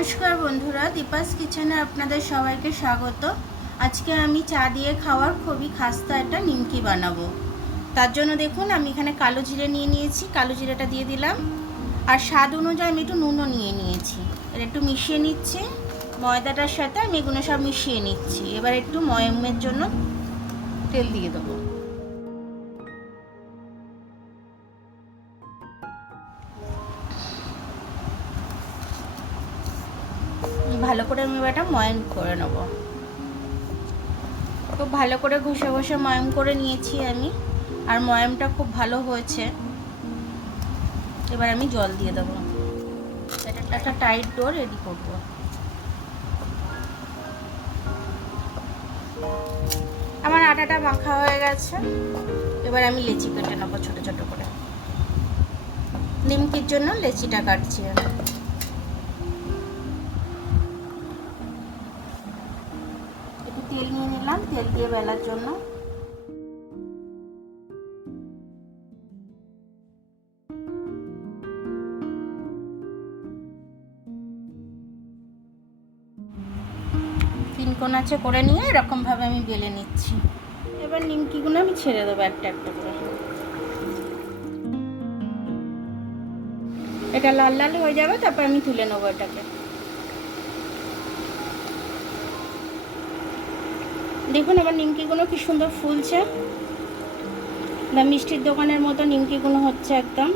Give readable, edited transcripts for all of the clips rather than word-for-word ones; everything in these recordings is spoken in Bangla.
নমস্কার বন্ধুরা, দীপাস কিচেনে আপনাদের সবাইকে স্বাগত। আজকে আমি চা দিয়ে খাওয়ার খুবই খাস্তা একটা নিমকি বানাবো। তার জন্য দেখুন আমি এখানে কালো জিরে নিয়ে নিয়েছি, কালো জিরেটা দিয়ে দিলাম। আর স্বাদ অনুযায়ী আমি একটু নুনও নিয়ে নিয়েছি। এর একটু মিশিয়ে নিচ্ছি ময়দাটার সাথে, আমি এগুলো সব মিশিয়ে নিচ্ছি। এবার একটু ময়মের জন্য তেল দিয়ে দেবো। ভালো করে আমি এটা ময়াম করে নেব। খুব ভালো করে ঘষে ঘষে ময়াম করে নিয়েছি আমি, আর ময়ামটা খুব ভালো হয়েছে। এবার আমি জল দিয়ে দেবো। এটা একটা টাইট ডো রেডি করব। আমার আটাটা মাখা হয়ে গেছে। এবার আমি লেচি কেটে নেবো ছোট ছোট করে। নিমকির জন্য লেচিটা কাটছি আমি। একটু তেল নিয়ে নিলাম, তেল দিয়ে বেলার জন্য। তিন কোণাচে করে নিয়ে এরকমভাবে আমি বেলে নিচ্ছি। এবার নিমকিগুলো আমি ছেড়ে দেবো একটা একটা করে। এটা লাল লাল হয়ে যাবে, তারপর আমি তুলে নেবো এটাকে। দেখুন আমার নিমকিগুলো কি সুন্দর ফুলছে। মিষ্টির দোকানের মতো নিমকিগুলো হচ্ছে একদম।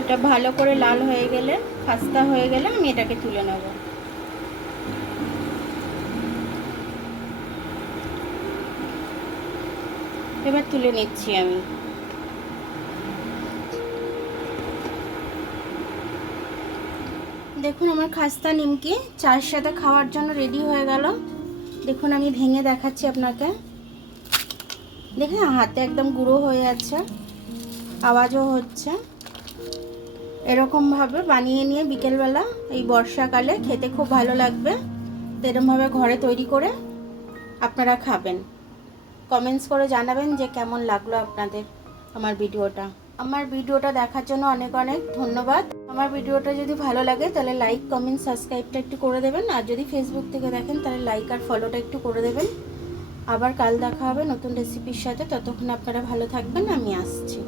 এটা ভালো করে লাল হয়ে গেলে, খাস্তা হয়ে গেলে আমি এটাকে তুলে নেব। এবার তুলে নিচ্ছি আমি। দেখুন আমার খাস্তা নিমকি চায়ের সাথে খাওয়ার জন্য রেডি হয়ে গেল। দেখুন আমি ভেঙে দেখাচ্ছি আপনাকে। দেখুন হাতে একদম গুঁড়ো হয়ে যাচ্ছে, আওয়াজও হচ্ছে। এরকমভাবে বানিয়ে নিয়ে বিকেলবেলা এই বর্ষাকালে খেতে খুব ভালো লাগবে। তো এরকমভাবে ঘরে তৈরি করে আপনারা খাবেন। কমেন্টস করে জানাবেন যে কেমন লাগলো আপনাদের আমার ভিডিওটা দেখার জন্য অনেক অনেক ধন্যবাদ। আমার ভিডিওটা যদি ভালো লাগে তাহলে লাইক, কমেন্ট, সাবস্ক্রাইবটা একটু করে দেবেন। আর যদি ফেসবুক থেকে দেখেন তাহলে লাইক আর ফলোটা একটু করে দেবেন। আবার কাল দেখা হবে নতুন রেসিপির সাথে। ততক্ষণ আপনারা ভালো থাকবেন, আমি আসছি।